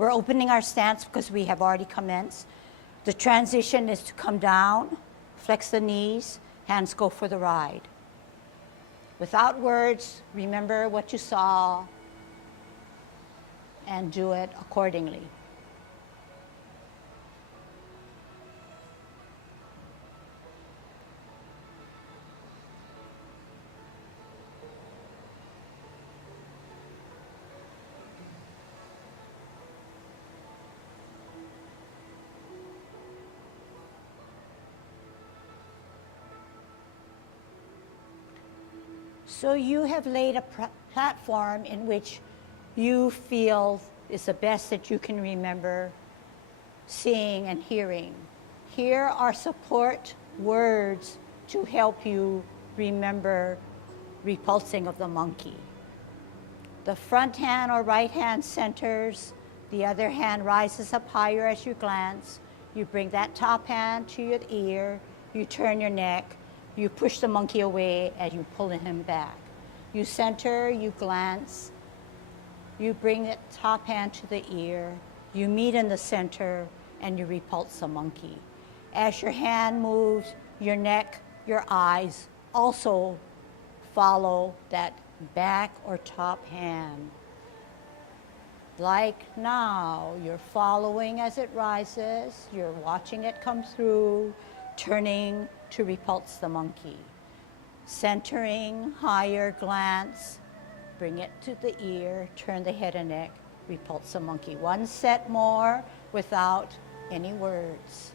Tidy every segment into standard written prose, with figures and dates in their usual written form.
We're opening our stance because we have already commenced. The transition is to come down, flex the knees, hands go for the ride. Without words, remember what you saw and do it accordingly. So you have laid a platform in which you feel is the best that you can remember seeing and hearing. Here are support words to help you remember repulsing of the monkey. The front hand or right hand centers, the other hand rises up higher as you glance. You bring that top hand to your ear, you turn your neck, you push the monkey away and you pull him back. You center, you glance, you bring the top hand to the ear, you meet in the center, and you repulse the monkey. As your hand moves, your neck, your eyes also follow that back or top hand. Like now, you're following as it rises, you're watching it come through, turning to repulse the monkey. Centering, higher glance, bring it to the ear, turn the head and neck, repulse the monkey. One set more without any words.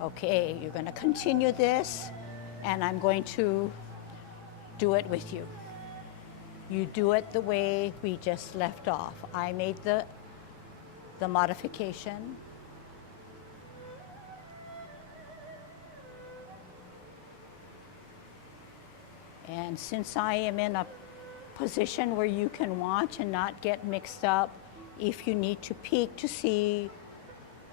Okay, you're going to continue this, and I'm going to do it with you. You do it the way we just left off. I made the modification. And since I am in a position where you can watch and not get mixed up, if you need to peek to see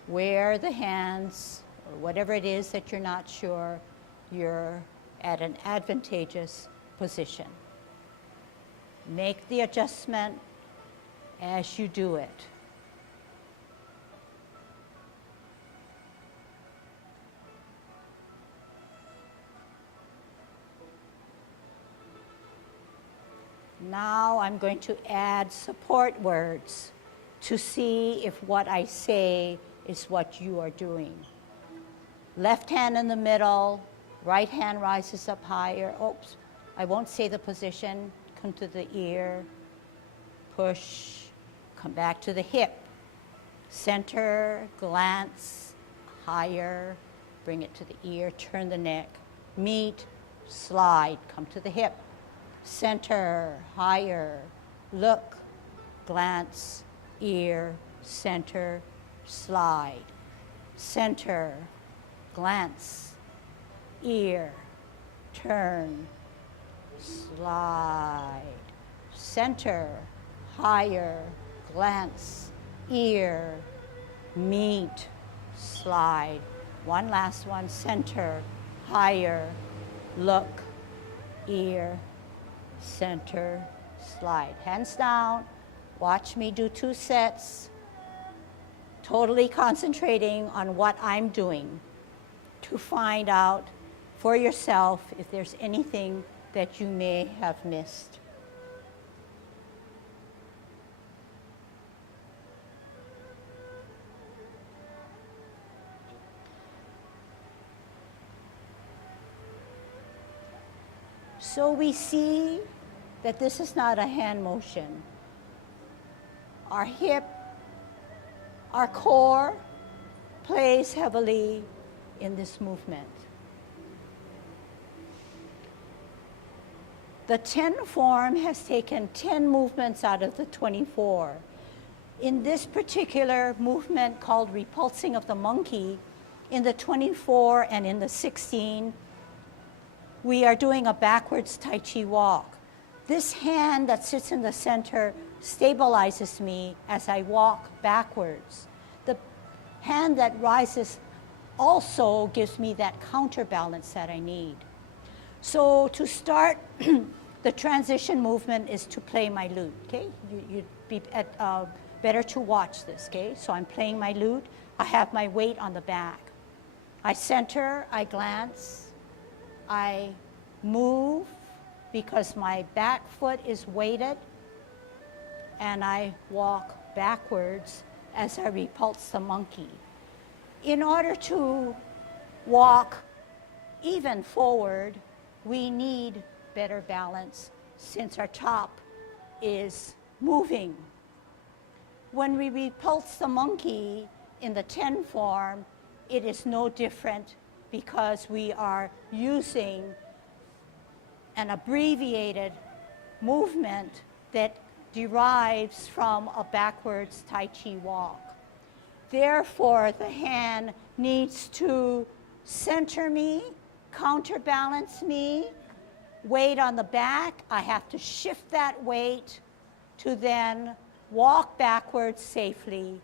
where the hands, or whatever it is that you're not sure, you're at an advantageous position. Make the adjustment as you do it. Now I'm going to add support words to see if what I say is what you are doing. Left hand in the middle, right hand rises up higher. Oops, I won't say the position. Come to the ear, push, come back to the hip. Center, glance, higher, bring it to the ear, turn the neck. Meet, slide, come to the hip. Center, higher, look, glance, ear, center, slide. Center, glance, ear, turn, slide. Center, higher, glance, ear, meet, slide. One last one, center, higher, look, ear, center, slide. Hands down, watch me do 2 sets, totally concentrating on what I'm doing to find out for yourself if there's anything that you may have missed. So we see that this is not a hand motion. Our hip, our core plays heavily in this movement. The 10 form has taken 10 movements out of the 24. In this particular movement called repulsing of the monkey, in the 24 and in the 16, we are doing a backwards Tai Chi walk. This hand that sits in the center stabilizes me as I walk backwards. The hand that rises also gives me that counterbalance that I need. So to start, the transition movement is to play my lute, okay? You'd be better to watch this, okay? So I'm playing my lute. I have my weight on the back. I center, I glance, I move because my back foot is weighted, and I walk backwards as I repulse the monkey. In order to walk even forward, we need better balance since our top is moving. When we repulse the monkey in the 10 form, it is no different because we are using an abbreviated movement that derives from a backwards Tai Chi walk. Therefore, the hand needs to center me, counterbalance me, weight on the back. I have to shift that weight to then walk backwards safely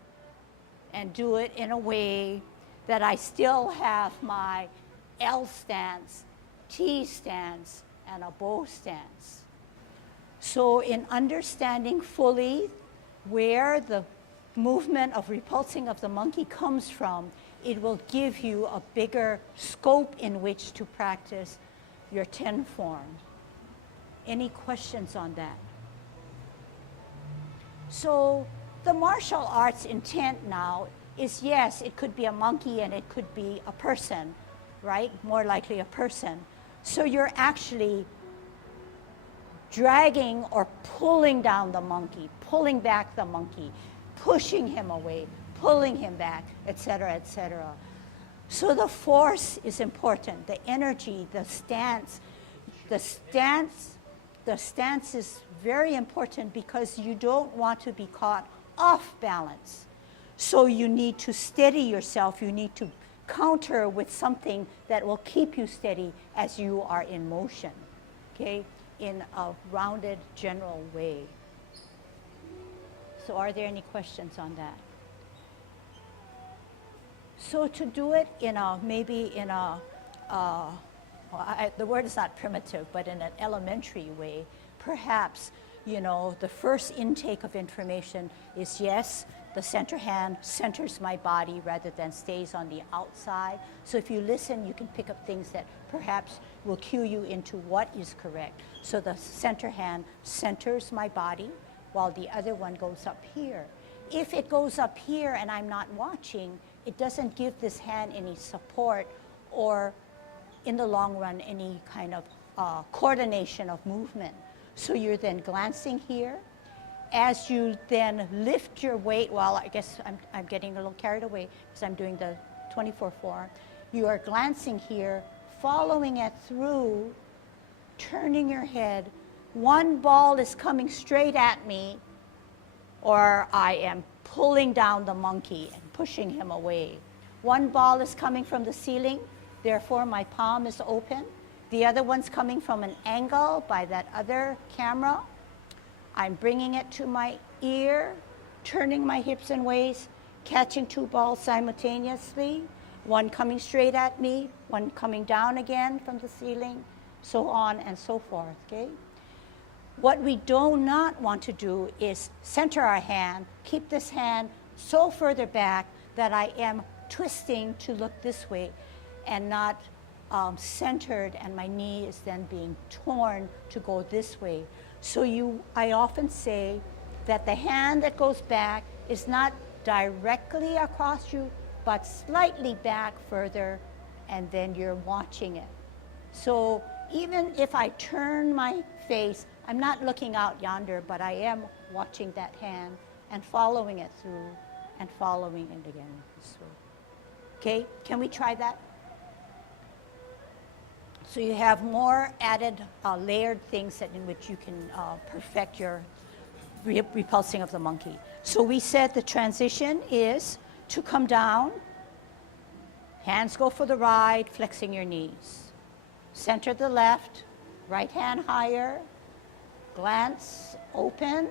and do it in a way that I still have my L stance, T stance, and a bow stance. So in understanding fully where the movement of repulsing of the monkey comes from, it will give you a bigger scope in which to practice your 10 form. Any questions on that? So the martial arts intent now is, yes, it could be a monkey and it could be a person, right? More likely a person. So you're actually dragging or pulling down the monkey, pulling back the monkey, pushing him away, pulling him back, etc., etc. So the force is important, the energy, the stance. The stance is very important because you don't want to be caught off balance. So you need to steady yourself. You need to counter with something that will keep you steady as you are in motion, okay, in a rounded, general way. So are there any questions on that? So to do it in a, maybe in a, the word is not primitive, but in an elementary way, perhaps, you know, the first intake of information is, yes, the center hand centers my body rather than stays on the outside. So if you listen, you can pick up things that perhaps will cue you into what is correct. So the center hand centers my body while the other one goes up here. If it goes up here and I'm not watching, it doesn't give this hand any support or, in the long run, any kind of coordination of movement. So you're then glancing here. As you then lift your weight, well, I guess I'm getting a little carried away because I'm doing the 24 form. You are glancing here, following it through, turning your head. One ball is coming straight at me, or I am pulling down the monkey and pushing him away. One ball is coming from the ceiling, therefore my palm is open. The other one's coming from an angle by that other camera. I'm bringing it to my ear, turning my hips and waist, catching two balls simultaneously, one coming straight at me, one coming down again from the ceiling, so on and so forth, okay? What we do not want to do is center our hand, keep this hand so further back that I am twisting to look this way and not centered, and my knee is then being torn to go this way. So I often say that the hand that goes back is not directly across you, but slightly back further, and then you're watching it. So even if I turn my face, I'm not looking out yonder, but I am watching that hand and following it through and following it again this way. Okay, can we try that? So you have more added layered things in which you can perfect your repulsing of the monkey. So we said the transition is to come down, hands go for the ride, flexing your knees. Center the left, right hand higher, glance, open,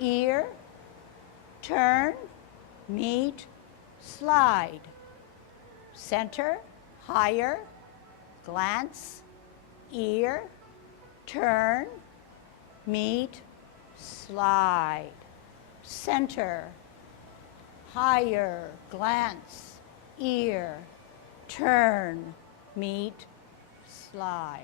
ear, turn, meet, slide. Center, higher, glance, ear, turn, meet, slide. Center, higher, glance, ear, turn, meet, slide.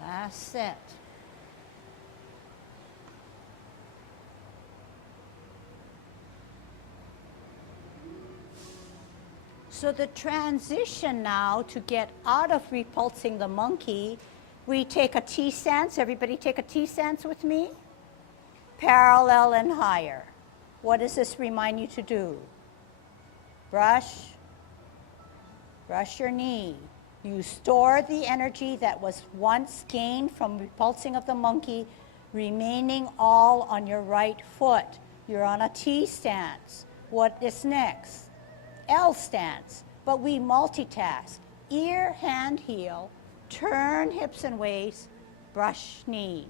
Last set. So the transition now to get out of repulsing the monkey, we take a T stance. Everybody take a T stance with me. Parallel and higher. What does this remind you to do? Brush your knee. You store the energy that was once gained from repulsing of the monkey, remaining all on your right foot. You're on a T stance. What is next? L stance. But we multitask. Ear, hand, heel, turn hips and waist, brush knee.